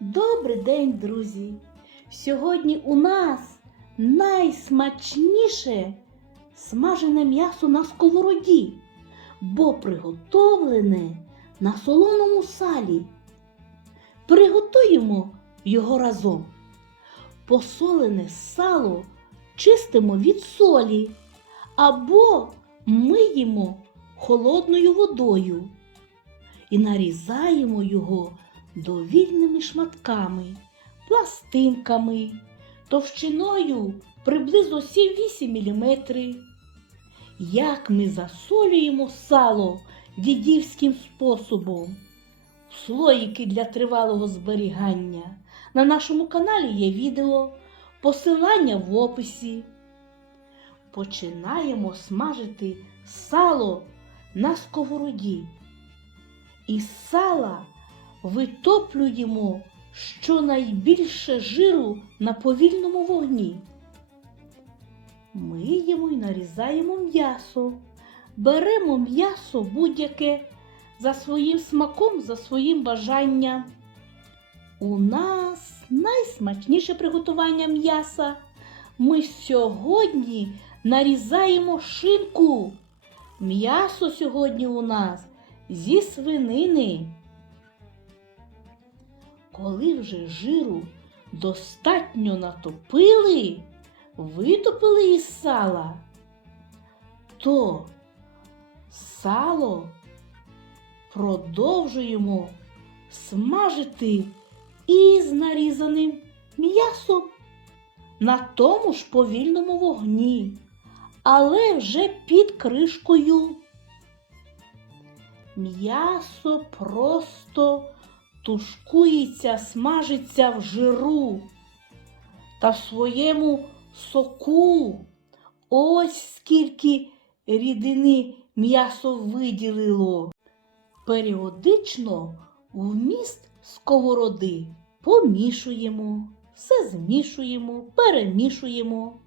Добрий день, друзі! Сьогодні у нас найсмачніше смажене м'ясо на сковороді, бо приготовлене на солоному салі. Приготуємо його разом. Посолене сало чистимо від солі або миємо холодною водою і нарізаємо його довільними шматками, пластинками, товщиною приблизно 7-8 мм. Як ми засолюємо сало дідівським способом, слоїки для тривалого зберігання. На нашому каналі є відео, посилання в описі. Починаємо смажити сало на сковороді. Із сала витоплюємо щонайбільше жиру на повільному вогні. Миємо і нарізаємо м'ясо. Беремо м'ясо будь-яке за своїм смаком, за своїм бажанням. У нас найсмачніше приготування м'яса. Ми сьогодні нарізаємо шинку. М'ясо сьогодні у нас зі свинини. Коли вже жиру достатньо натопили, витопили із сала, то сало продовжуємо смажити із нарізаним м'ясом на тому ж повільному вогні, але вже під кришкою. М'ясо просто тушкується, смажиться в жиру та в своєму соку. Ось скільки рідини м'ясо виділило. Періодично вміст сковороди помішуємо, все змішуємо, перемішуємо.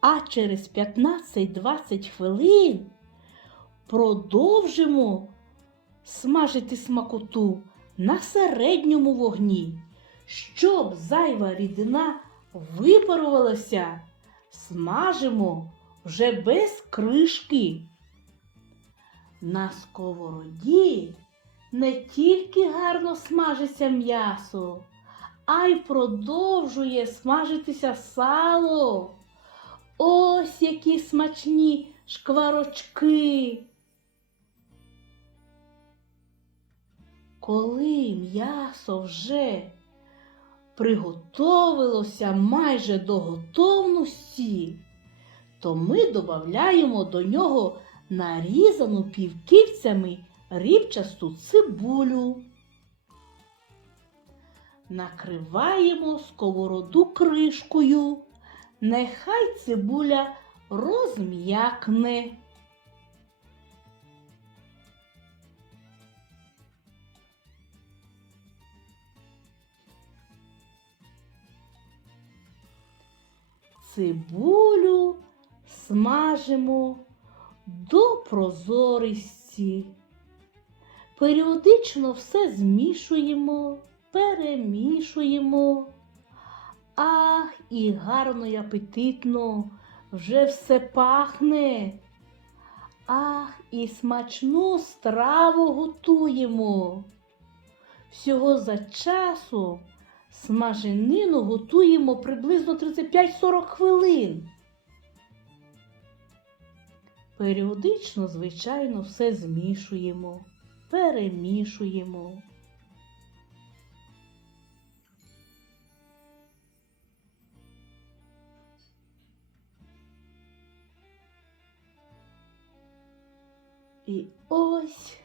А через 15-20 хвилин продовжимо смажити смакоту на середньому вогні, щоб зайва рідина випарувалася, смажимо вже без кришки. На сковороді не тільки гарно смажиться м'ясо, а й продовжує смажитися сало. Ось які смачні шкварочки. Коли м'ясо вже приготовилося майже до готовності, то ми додаємо до нього нарізану півкільцями рібчасту цибулю. Накриваємо сковороду кришкою. Нехай цибуля розм'якне. Цибулю смажимо до прозористі. Періодично все змішуємо, перемішуємо. Ах, і гарно й апетитно вже все пахне. Ах, і смачну страву готуємо. Всього за часом смаженину готуємо приблизно 35-40 хвилин. Періодично, звичайно, все змішуємо, перемішуємо. І ось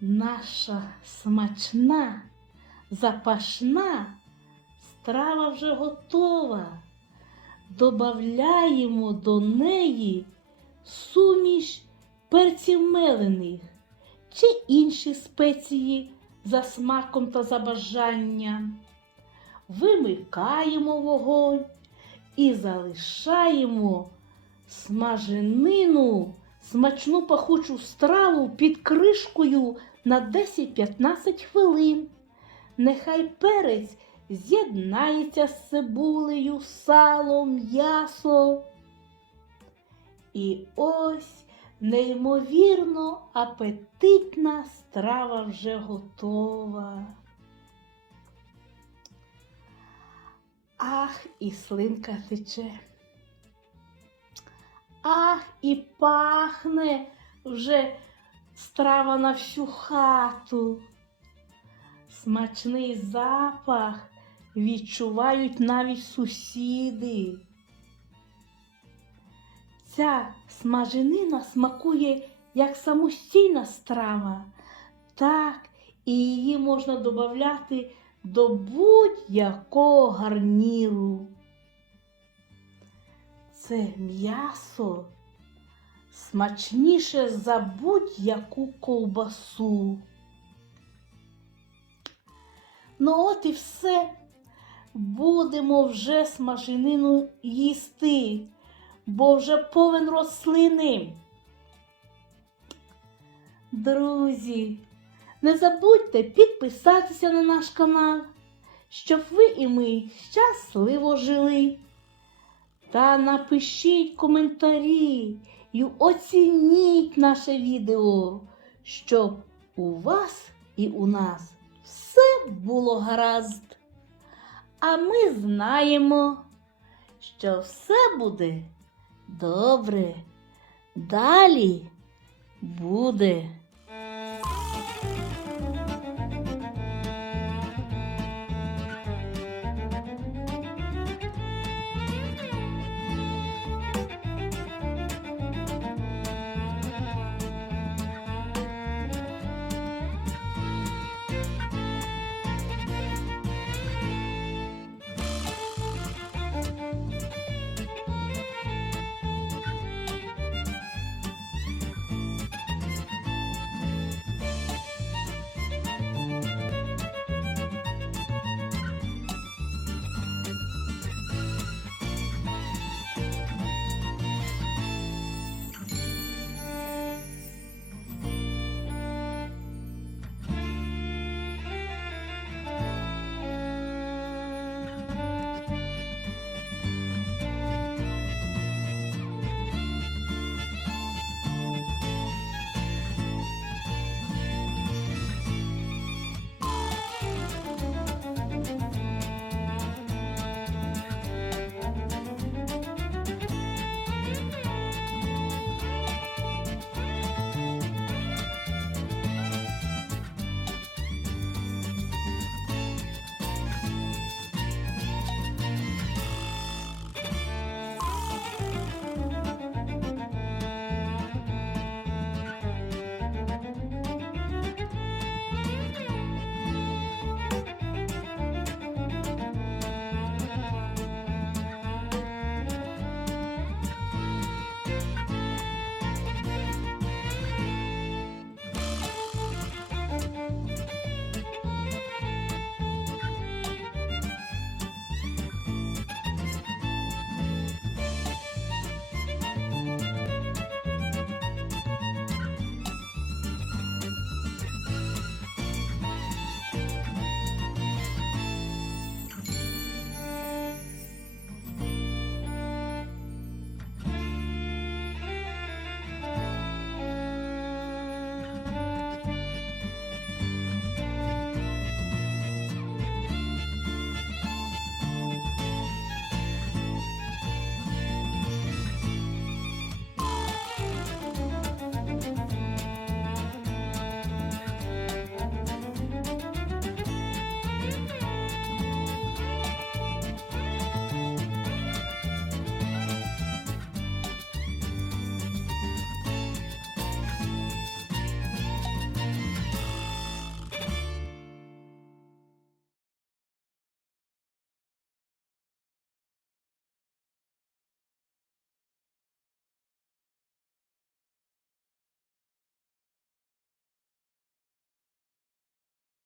наша смачна, запашна страва вже готова. Добавляємо до неї суміш перців мелених чи інші спеції за смаком та за бажанням. Вимикаємо вогонь і залишаємо смаженину, смачну пахучу страву під кришкою на 10-15 хвилин. Нехай перець з'єднається з цибулею, салом, м'ясо. І ось неймовірно апетитна страва вже готова. Ах, і слинка тече. Ах, і пахне вже страва на всю хату. Смачний запах відчувають навіть сусіди. Ця смаженина смакує як самостійна страва, так і її можна додати до будь-якого гарніру. Це м'ясо смачніше за будь-яку ковбасу. Ну от і все. Будемо вже смаженину їсти, бо вже повен рослини. Друзі, не забудьте підписатися на наш канал, щоб ви і ми щасливо жили. Та напишіть коментарі і оцініть наше відео, щоб у вас і у нас все було гаразд. А ми знаємо, що все буде добре. Далі буде